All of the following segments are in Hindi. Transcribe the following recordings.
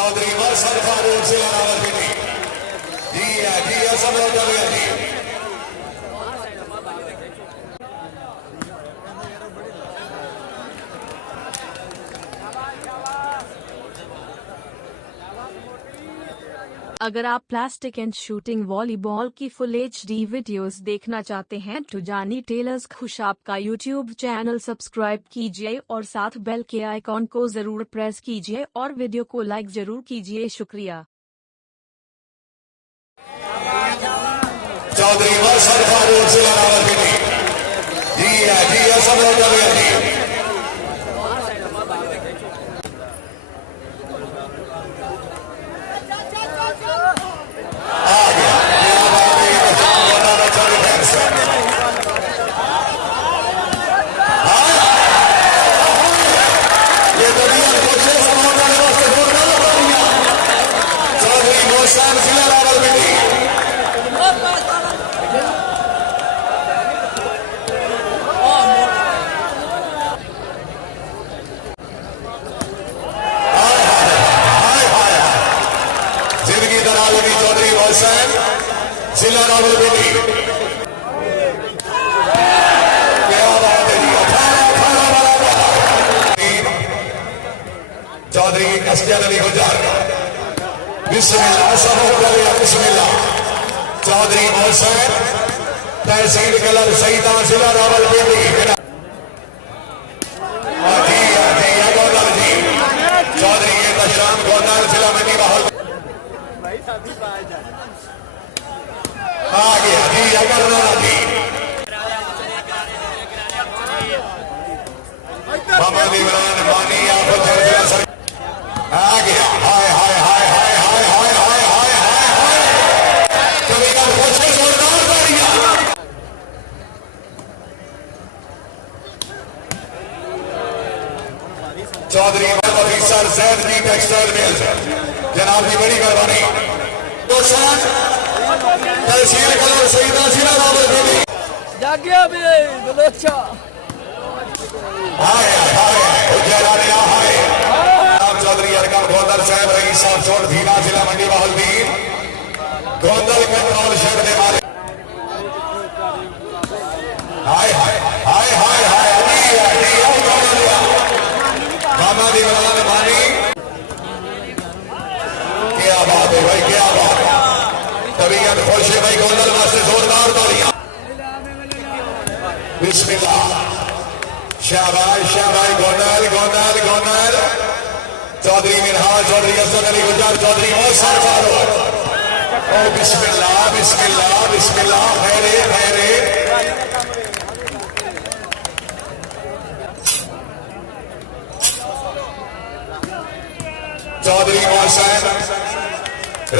चौधरी मौसम फारूक से रावलपिंडी जी है सब जी। अगर आप प्लास्टिक एंड शूटिंग वॉलीबॉल की फुल HD वीडियोस देखना चाहते हैं तो जानी टेलर्स खुशाब का YouTube चैनल सब्सक्राइब कीजिए और साथ बेल के आइकॉन को जरूर प्रेस कीजिए और वीडियो को लाइक जरूर कीजिए। शुक्रिया। चौधरी मौसम फारूक से रावलपिंडी जी है सब जी। जिला रावलपिंडी चौधरी असजद अली गुजर बिस्मिल्लाह चौधरी मोहसिन तहसील कलर सईदा जिला रावलपिंडी जी चौधरी शाम गोदार जिला मंडी बहाल आ गया जी अगर जी मोहम्मद इमरान मानी आप आ गया। हाय हाय हाय हाय हाय हाय हाय हाय हाय कभी आप पूछे जोरदार तालियां। चौधरी अफसर जैद जी टेक्सटाइल मिल जनाब की बड़ी मेहरबानी तहसील कलर सईदा जिला रावलपिंडी जागिया भी बलोचा हाय हाय उजैलानिया हाय चौधरी अरकम गोंदल साहब रईस साहब चोट भीना जिला मंडी बहालदीन गोंदल कंट्रोल शहर के मालिक हाय हाय हाय हाय हाय मोहम्मद इमरान मानी क्या बात है भाई क्या बात है तबीयत खुश है भाई गोंदल वास्ते जोरदार तालियां। बिस्मिल्लाह शाबाश शाबाश गोंदल गोंदल गोंदल चौधरी मिनहाज चौधरी असद अली गुजर चौधरी मौसम फारूक ओ बिस्मिल्लाह बिस्मिल्लाह बिस्मिल्लाह खैरे खैरे चौधरी मौसम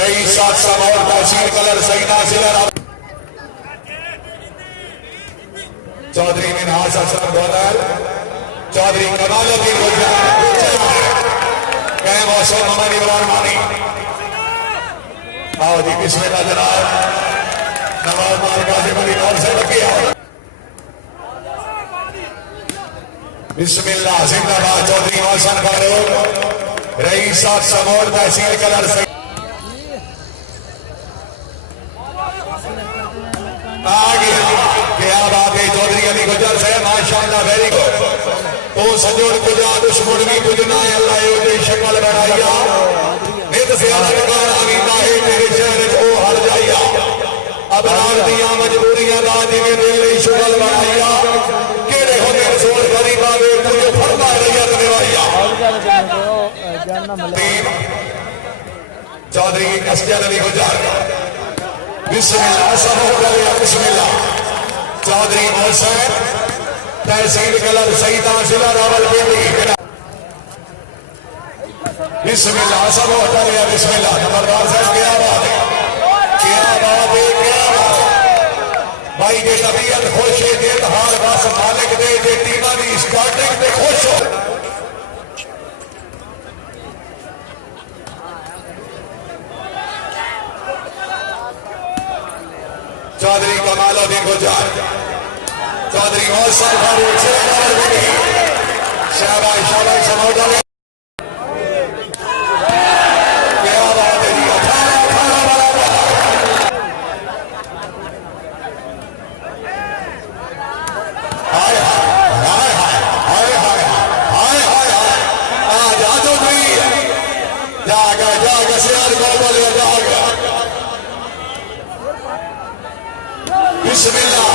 रईस साहब और तहसील कलर सईदा जिला चौधरी मिनहाज असद गोंदल चौधरी कमालुद्दीन कह मौसम मोहम्मद इमरान मानी आओ जी बिस्मिल्लाह जनाब नवाब कासिम अली नौर से लगे आओ बिस्मिल्लाह जिंदाबाद चौधरी मौसम फारूक रईस साहब और तहसील कलर से क्या बात है चौधरी अली गुजर से माशाअल्लाह वेरी गुड तो सजोड़ गुजा दुश्मन भी गुजना है अल्लाह ये शक्ल बनाइया नित से अलग गाना आविंदा है तेरे शहर को हर जाइया अब रात दियां मजबूरियां दा जिवें दिल दी शुगल बनाइया केड़े होने रसूल गरीबा दे तुझे फरमा रैयत निभाइया चौधरी असजद अली गुजर बिस्मिल्लाह सब बिस्मिल्लाह चौधरी मोहसिन तहसील कलर सईदा जिला रावलपिंडी बिस्मिल्लाह सब बिस्मिल्लाह नंबरदार साहब क्या बात है क्या बात है क्या बात है भाई जे तबीयत खुश है जे हाल बस मालिक दे जे टीमां दी स्टार्टिंग ते खुश हो चौधरी कमालुद्दीन गुजर चौधरी मौसम फारूक से शाबाश शाबाश समाउद्दीन जागा सियार को बोले जागा बिस्मिल्लाह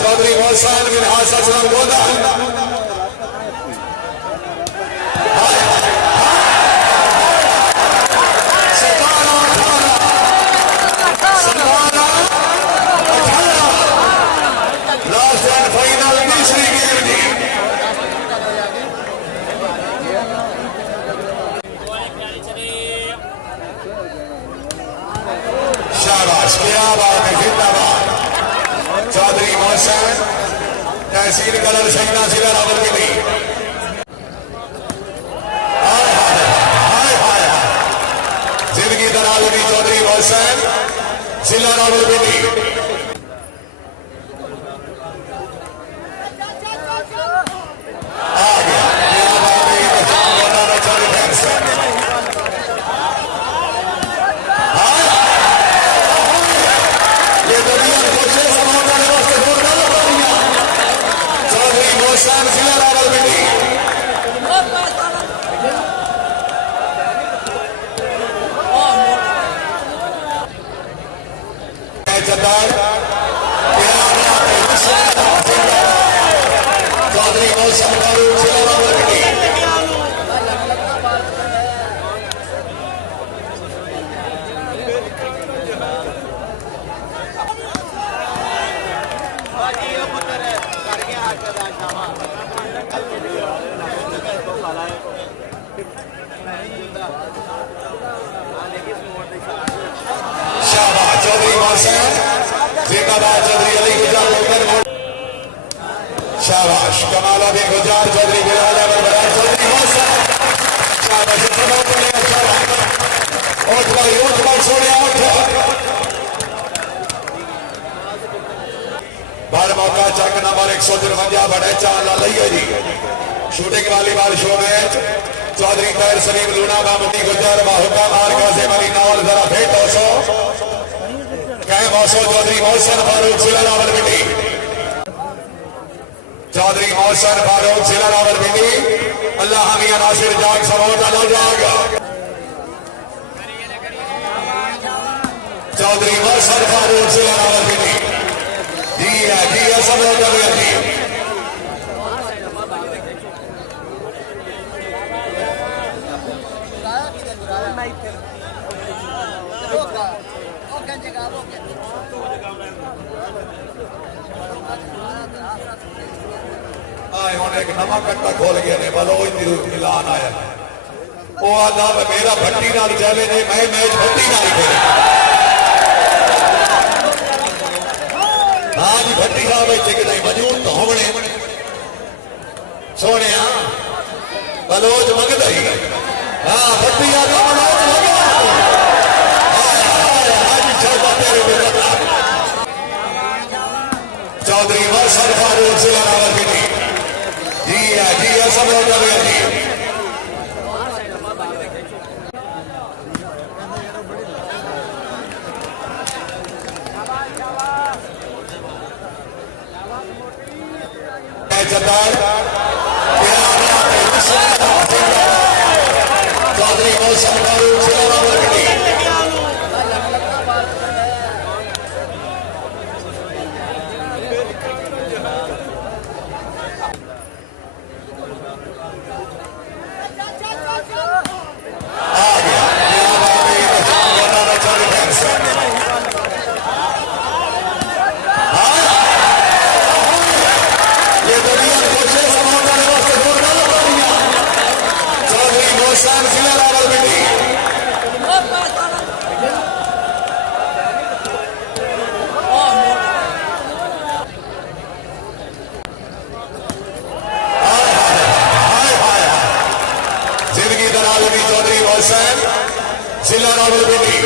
चौधरी मोहसन बिन हासन गोदा चौधरी मोहसन तहसील कलर शहीदा जिला रावलपिंडी जिंदगी दराजनी चौधरी मोहसन जिला रावलपिंडी आ गया जिला रावलपिंडी चौधरी मोहसन जिला रावलपिंडी शाबाश चौधरी मोहसन जिंदाबाद चौधरी अली गुजार शाबाश कमाल अभी गुजार चौधरी बिलाल अहमद बरार चौधरी मोहसन शाबाश उठ भाई सोने उठ बार मौका चक नंबर 153 बड़े चाल लइए जी शूटिंग वाली बार शो मैच चौधरी तैर सलीम लूना बामती गुजर बाहुका मार गाजे मरी नावल जरा भेट 200 कह 200 चौधरी मोहसन फारूक जिला रावलपिंडी चौधरी मोहसन फारूक जिला रावलपिंडी अल्लाह मियां नासिर जाग समोटा लो जाग चौधरी मोहसन फारूक जिला रावलपिंडी जी है समोटा जी एक नवा कट्टा खोल गया ने बलोच मिलान आया वो आदा मेरा भट्टी नाल चले ने मैं मैच भट्टी नाल खेल हाँ जी भट्टी साहब टिकट नहीं मजूर तो होने सोने बलोच मंगदा ही हाँ भट्टी चौधरी मोहसन फारूक जिला रावलपिंडी जी है सब लोग जी चौधरी मोहसन फारूक जिला रावलपिंडी जिला रावलपिंडी जिंदगी दराजनी चौधरी मोहसन जिला रावलपिंडी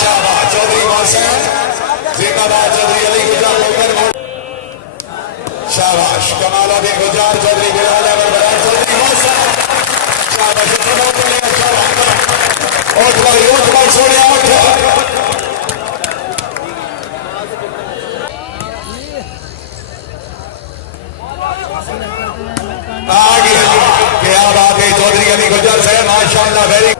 शाबाश चौधरी मोहसन जिंदाबाद चौधरी अली गुजार शाबाश कमाल अभी गुजार चौधरी बिलाल अहमद बरार चौधरी मोहसन शाबाश उठ भाई सोने उठ आ गया क्या बात है चौधरी अली गुजर साहब माशाअल्लाह वेरी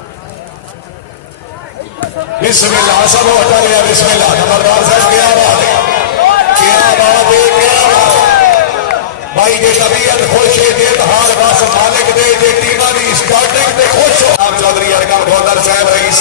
बिस्मिल्लाह सब हटा लिया बिस्मिल्लाह नंबरदार साहब क्या बात है क्या बात है क्या बात भाई जे तबीयत खुश है जे हाल बस मालिक दे जे टीमां दी स्टार्टिंग ते खुश हो चौधरी अरकम गौदर साहब रही